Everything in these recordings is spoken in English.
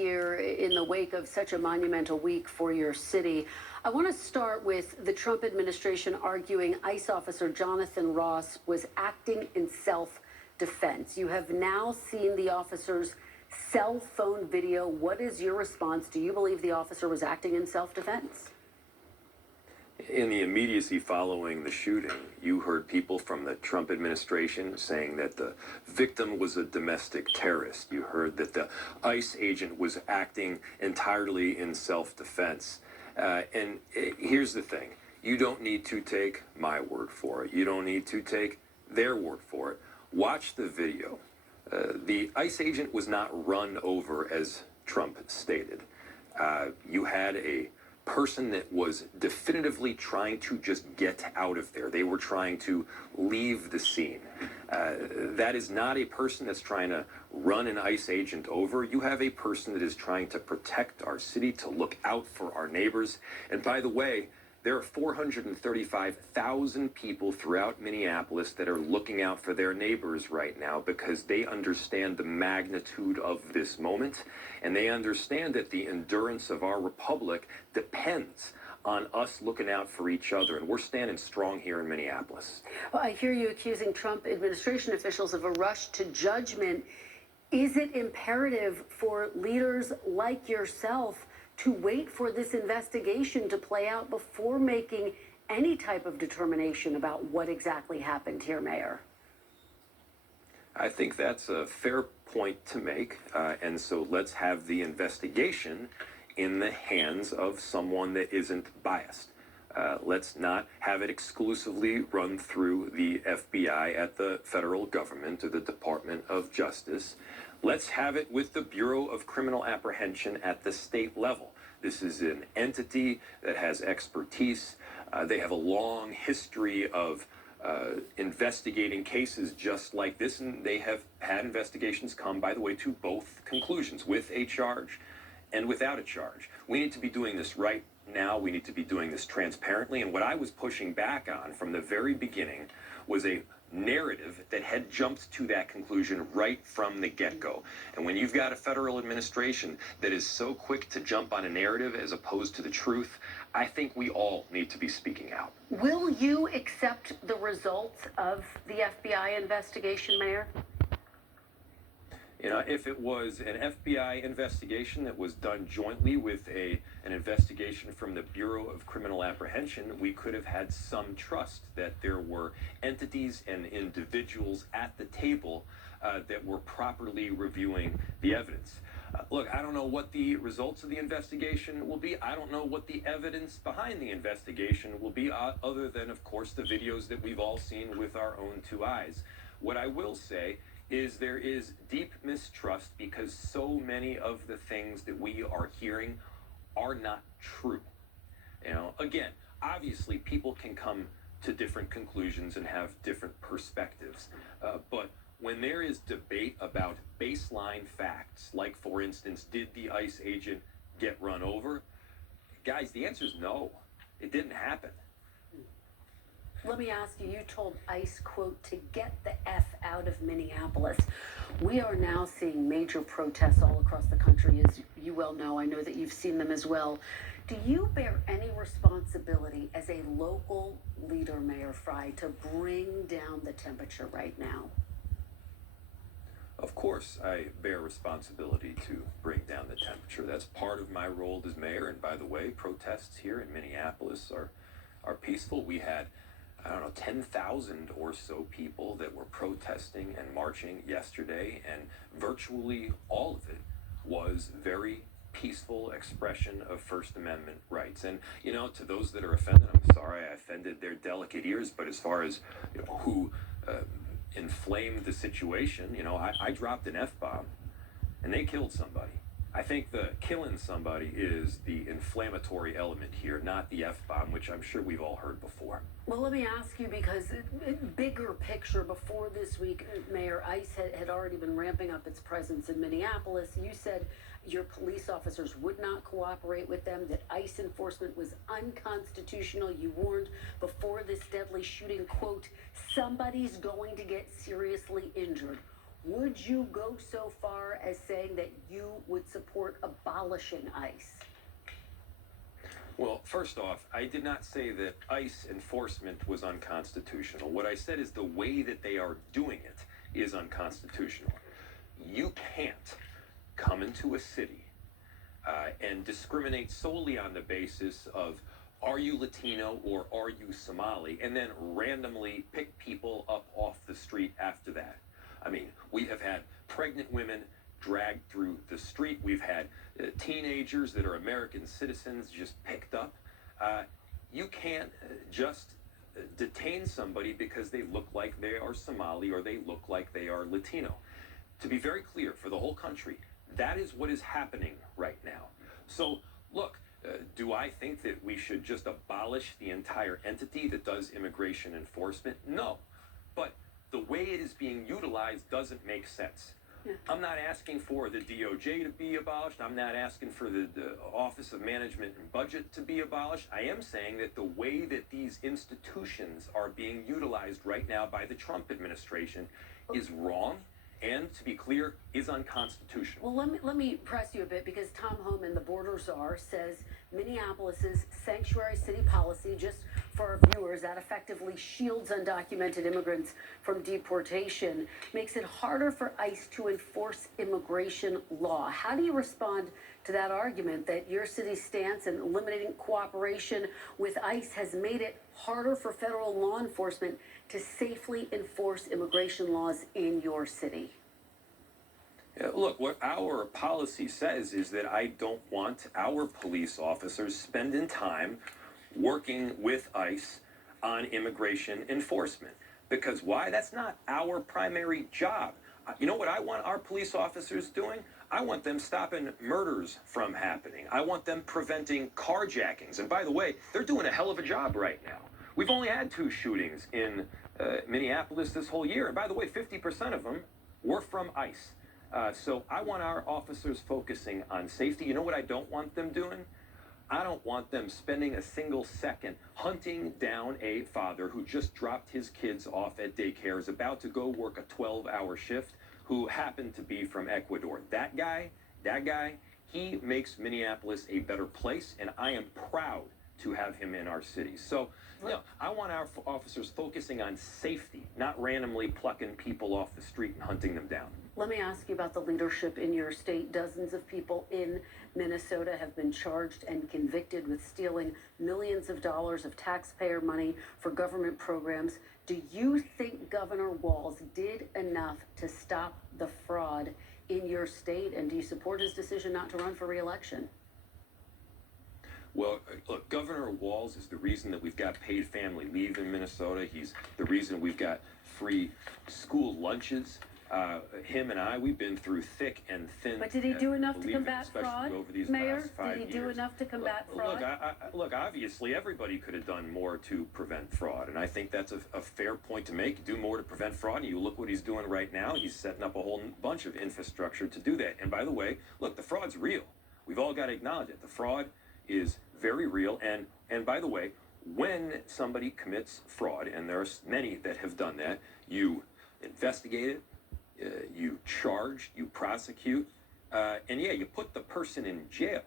here in the wake of such a monumental week for your city. I want to start with the Trump administration arguing ICE officer Jonathan Ross was acting in self-defense. You have now seen the officer's cell phone video. What is your response? Do you believe the officer was acting in self-defense? In the immediacy following the shooting, you heard people from the Trump administration saying that the victim was a domestic terrorist. You heard that the ICE agent was acting entirely in self-defense. Here's the thing. You don't need to take my word for it. You don't need to take their word for it. Watch the video. The ICE agent was not run over, as Trump stated. You had a person that was definitively trying to just get out of there. They were trying to leave the scene. That is not a person that's trying to run an ICE agent over. You have a person that is trying to protect our city, to look out for our neighbors. And by the way, there are 435,000 people throughout Minneapolis that are looking out for their neighbors right now because they understand the magnitude of this moment, and they understand that the endurance of our republic depends on us looking out for each other, and we're standing strong here in Minneapolis. Well, I hear you accusing Trump administration officials of a rush to judgment. Is it imperative for leaders like yourself to wait for this investigation to play out before making any type of determination about what exactly happened here, Mayor? I think that's a fair point to make, and so let's have the investigation in the hands of someone that isn't biased. Let's not have it exclusively run through the FBI at the federal government or the Department of Justice. Let's have it with the Bureau of Criminal Apprehension at the state level. This is an entity that has expertise. They have a long history of investigating cases just like this, and they have had investigations come, by the way, to both conclusions, with a charge and without a charge. We need to be doing this right now. We need to be doing this transparently. And what I was pushing back on from the very beginning was a narrative that had jumped to that conclusion right from the get-go. And when you've got a federal administration that is so quick to jump on a narrative as opposed to the truth, I think we all need to be speaking out. Will you accept the results of the FBI investigation, Mayor? You know, if it was an FBI investigation that was done jointly with an investigation from the Bureau of Criminal Apprehension, we could have had some trust that there were entities and individuals at the table that were properly reviewing the evidence. Look, I don't know what the results of the investigation will be. I don't know what the evidence behind the investigation will be, other than, of course, the videos that we've all seen with our own two eyes. What I will say is there is deep mistrust because so many of the things that we are hearing are not true. You know, again, obviously people can come to different conclusions and have different perspectives, but when there is debate about baseline facts, like for instance, did the ICE agent get run over? Guys, the answer is no, it didn't happen. Let me ask you, you told ICE, quote, to get the F out of Minneapolis. We are now seeing major protests all across the country, as you well know. I know that you've seen them as well. Do you bear any responsibility as a local leader, Mayor Frey, to bring down the temperature right now? Of course, I bear responsibility to bring down the temperature. That's part of my role as mayor. And by the way, protests here in Minneapolis are peaceful. We had, I don't know, 10,000 or so people that were protesting and marching yesterday, and virtually all of it was very peaceful expression of First Amendment rights. And, you know, to those that are offended, I'm sorry I offended their delicate ears, but as far as, you know, who inflamed the situation, you know, I dropped an F-bomb and they killed somebody. I think the killing somebody is the inflammatory element here, not the F-bomb, which I'm sure we've all heard before. Well, let me ask you, because bigger picture, before this week, Mayor, ICE had already been ramping up its presence in Minneapolis. You said your police officers would not cooperate with them, that ICE enforcement was unconstitutional. You warned before this deadly shooting, quote, somebody's going to get seriously injured. would you go so far as saying that you would support abolishing ICE? Well, first off, I did not say that ICE enforcement was unconstitutional. What I said is the way that they are doing it is unconstitutional. You can't come into a city and discriminate solely on the basis of are you Latino or are you Somali, and then randomly pick people up off the street after that. I mean, we have had pregnant women dragged through the street. We've had teenagers that are American citizens just picked up. You can't just detain somebody because they look like they are Somali or they look like they are Latino. To be very clear for the whole country, that is what is happening right now. So, look, do I think that we should just abolish the entire entity that does immigration enforcement? No. But the way it is being utilized doesn't make sense. Yeah. I'm not asking for the DOJ to be abolished. I'm not asking for the Office of Management and Budget to be abolished. I am saying that the way that these institutions are being utilized right now by the Trump administration is wrong and, to be clear, is unconstitutional. Well, let me press you a bit because Tom Homan, the border czar, says Minneapolis's sanctuary city policy, just for our viewers, that effectively shields undocumented immigrants from deportation, makes it harder for ICE to enforce immigration law. How do you respond to that argument that your city's stance in eliminating cooperation with ICE has made it harder for federal law enforcement to safely enforce immigration laws in your city? Look, what our policy says is that I don't want our police officers spending time working with ICE on immigration enforcement. Because why? That's not our primary job. You know what I want our police officers doing? I want them stopping murders from happening. I want them preventing carjackings. And by the way, they're doing a hell of a job right now. We've only had 2 shootings in Minneapolis this whole year. And by the way, 50% of them were from ICE. So I want our officers focusing on safety. You know what I don't want them doing? I don't want them spending a single second hunting down a father who just dropped his kids off at daycare, is about to go work a 12-hour shift, who happened to be from Ecuador. That guy, he makes Minneapolis a better place, and I am proud to have him in our city. So, I want our officers focusing on safety, not randomly plucking people off the street and hunting them down. Let me ask you about the leadership in your state. Dozens of people in Minnesota have been charged and convicted with stealing millions of dollars of taxpayer money for government programs. Do you think Governor Walz did enough to stop the fraud in your state? And do you support his decision not to run for re-election? Well, look, Governor Walz is the reason that we've got paid family leave in Minnesota. He's the reason we've got free school lunches. Him and I, we've been through thick and thin. But did he do enough to believe it, combat fraud, especially over these Mayor? last 5 Did he do years. enough to combat fraud? Look, obviously everybody could have done more to prevent fraud, and I think that's a fair point to make. Do more to prevent fraud, and you look what he's doing right now. He's setting up a whole bunch of infrastructure to do that. And by the way, look, the fraud's real. We've all got to acknowledge it. The fraud is very real, and by the way, when somebody commits fraud, and there are many that have done that, you investigate it, you charge, you prosecute, and you put the person in jail.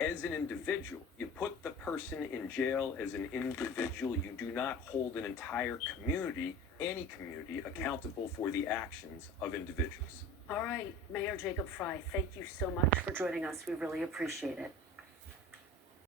As an individual, you put the person in jail as an individual. You do not hold an entire community, any community, accountable for the actions of individuals. All right, Mayor Jacob Frey, thank you so much for joining us. We really appreciate it.